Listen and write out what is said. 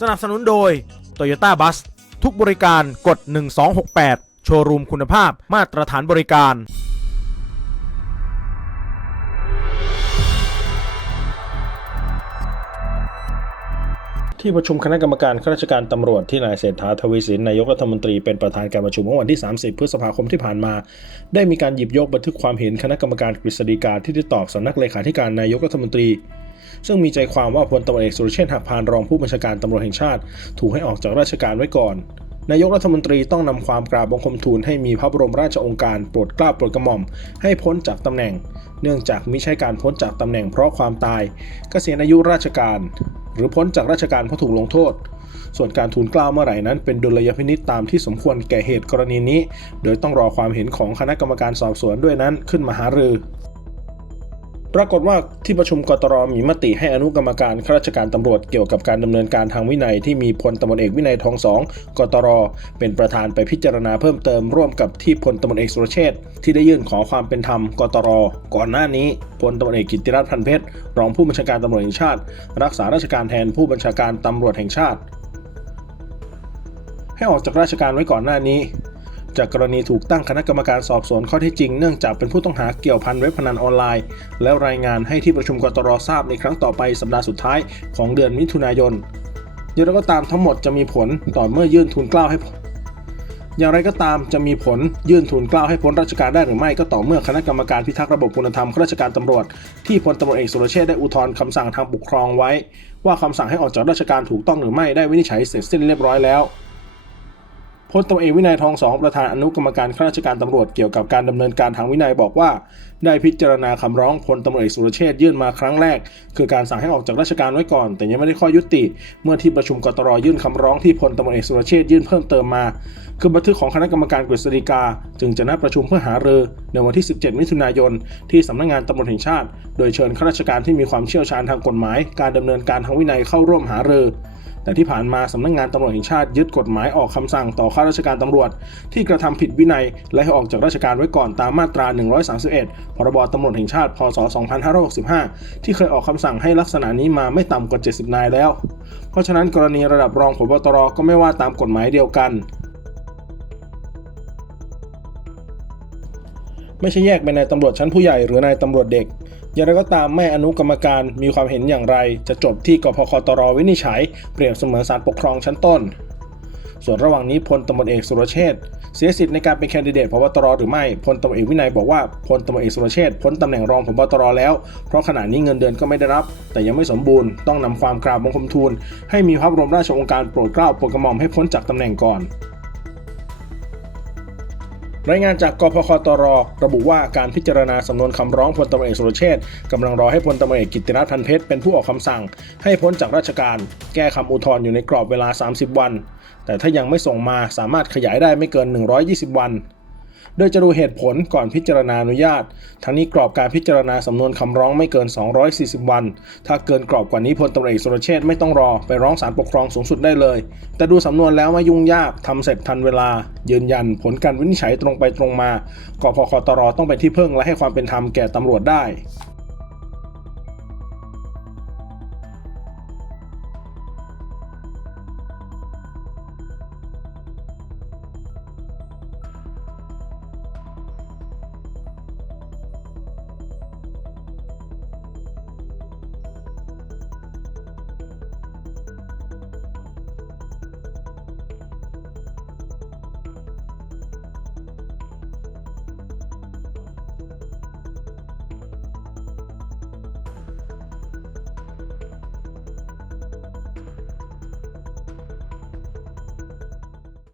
สนับสนุนโดย Toyota Bus ทุกบริการกด 1268 โชว์รูมคุณภาพมาตรฐานบริการ ที่ประชุมคณะกรรมการข้าราชการตำรวจที่นายเศรษฐาทวีสินนายกรัฐมนตรีเป็นประธานการประชุมเมื่อวันที่ 30 พฤษภาคมที่ผ่านมา ได้มีการหยิบยกบันทึกความเห็นคณะกรรมการกฤษฎีกาที่ได้ตอบสำนักเลขาธิการนายกรัฐมนตรี ซึ่งมีใจความว่าพลตำรวจเอกสุรเชษฐ์หักพานรองผู้บัญชาการตำรวจแห่งชาติ ถูกให้ออกจากราชการไว้ก่อน นายกรัฐมนตรีต้องนำความกราบบังคมทูลให้มีพระบรมราชองค์การโปรดเกล้าโปรดกระหม่อม ให้พ้นจากตำแหน่ง เนื่องจากมิใช่การพ้นจากตำแหน่งเพราะความตาย เกษียณอายุราชการ หรือพ้นจากราชการเพราะถูกลงโทษส่วนการทูลกล้าวเมื่อไหร่นั้นเป็นดุลยพินิษตามที่สมควรแก่เหตุกรณีนี้ โดยต้องรอความเห็นของคณะกรรมการสอบสวนด้วยนั้นขึ้นมาหารือ ปรากฏว่าที่ประชุมกตรมีมติให้อนุกรรมการข้าราชการตำรวจเกี่ยวกับการดำเนินการทางวินัยที่มีพลตำรวจเอกวินัยทองสองกตร เป็นประธานไปพิจารณาเพิ่มเติมร่วมกับที่พลตำรวจเอกสุรเชษฐ์ที่ได้ยื่นขอความเป็นธรรมกตร ก่อนหน้านี้พลตำรวจเอกกิตติรัตน์พันเพชรรองผู้บัญชาการตำรวจแห่งชาติ รักษาราชการแทนผู้บัญชาการตำรวจแห่งชาติ ให้ออกจากราชการไว้ก่อนหน้านี้ จากกรณีถูกตั้งคณะกรรมการสอบสวนข้อเท็จจริงเนื่องจากเป็นผู้ต้องหาเกี่ยวพันเว็บพนันออนไลน์ แล้วรายงานให้ที่ประชุมกตรทราบในครั้งต่อไปสัปดาห์สุดท้ายของเดือนมิถุนายนอย่างไรก็ตามทั้งหมดจะมีผลต่อเมื่อยื่นทูลเกล้าวให้ อย่างไรก็ตามจะมีผลยื่นทูลเกล้าวให้พ้นราชการได้หรือไม่ก็ต่อเมื่อคณะกรรมการพิทักษ์ระบบคุณธรรมข้าราชการตำรวจ ที่พลตำรวจเอกสุรเชษได้อุทธรณ์คำสั่งทางปกครองไว้ ว่าคำสั่งให้ออกจากราชการถูกต้องหรือไม่ได้วินิจฉัยเสร็จสิ้นเรียบร้อยแล้ว พลตำรวจเอกวินัยทองสองประธานอนุกรรมการข้าราชการตำรวจเกี่ยวกับการดำเนินการทางวินัยบอกว่า ได้พิจารณาคำร้องพลตำรวจเอกสุรเชษยื่นมาครั้งแรก คือการสั่งให้ออกจากราชการไว้ก่อน แต่ยังไม่ได้ข้อยุติ เมื่อที่ประชุมกตรยื่นคำร้องที่พลตำรวจเอกสุรเชษยื่นเพิ่มเติมมา คือบันทึกของคณะกรรมการกฤษฎีกา จึงจะนัดประชุมเพื่อหารือในวันที่ 17 มิถุนายน ที่สำนักงานตำรวจแห่งชาติ โดยเชิญข้าราชการที่มีความเชี่ยวชาญทางกฎหมาย การดำเนินการทางวินัยเข้าร่วมหารือ แต่ที่ผ่านมาสำนักงานตำรวจแห่งชาติยึดกฎหมายออกคำสั่งต่อข้าราชการตำรวจ ที่กระทำผิดวินัย และให้ออกจากราชการไว้ก่อนตามมาตรา 131 พรบตำรวจแห่งชาติ พศ 2565 ที่เคยออกคำสั่งให้ลักษณะนี้มาไม่ต่ำกว่า 70 นายแล้ว เพราะฉะนั้นกรณีระดับรองผบตรก็ไม่ว่าตามกฎหมายเดียวกันไม่ใช่แยกเป็นนายตำรวจชั้นผู้ใหญ่หรือนายตำรวจเด็ก อย่างไรก็ตามแม่อนุกรรมการมีความเห็นอย่างไร จะจบที่กพคตรวินิจฉัย เปรียบเสมือนศาลปกครองชั้นต้น ส่วนระหว่างนี้พลตำรวจเอกสุรเชษเสียสิทธิ์ในการเป็นแคนดิเดตพบตรหรือไม่พลตำรวจเอกวินัยบอกว่าพลตำรวจเอกสุรเชษพ้นตำแหน่งรองพบตรแล้ว เพราะขณะนี้เงินเดือนก็ไม่ได้รับ แต่ยังไม่สมบูรณ์ต้องนำความกราบบังคมทูลให้มีพระบรมราชโองการโปรดเกล้าโปรดกระหม่อมให้พ้นจากตำแหน่งก่อน รายงานจากกพคตร ระบุว่าการพิจารณาสำนวนคำร้องพลตำรวจเอกสุรเชษ์กำลังรอให้พลตำรวจเอกกิตติรัตน์พันเพชรเป็นผู้ออกคำสั่ง ให้พ้นจากราชการ แก้คำอุทธรณ์อยู่ในกรอบเวลา 30 วัน แต่ถ้ายังไม่ส่งมาสามารถขยายได้ไม่เกิน 120 วัน โดยจะดูเหตุผลก่อนพิจารณาอนุญาต ทั้งนี้กรอบการพิจารณาสำนวนคำร้องไม่เกิน 240 วัน ถ้าเกินกรอบกว่านี้พลตำรวจเอกสุรเชษฐ์ไม่ต้องรอไปร้องศาลปกครองสูงสุดได้เลย แต่ดูสำนวนแล้วไม่ยุ่งยากทำเสร็จทันเวลา ยืนยันผลการวินิจฉัยตรงไปตรงมากพคตรต้องเป็นที่พึ่งและให้ความเป็นธรรมแก่ตำรวจได้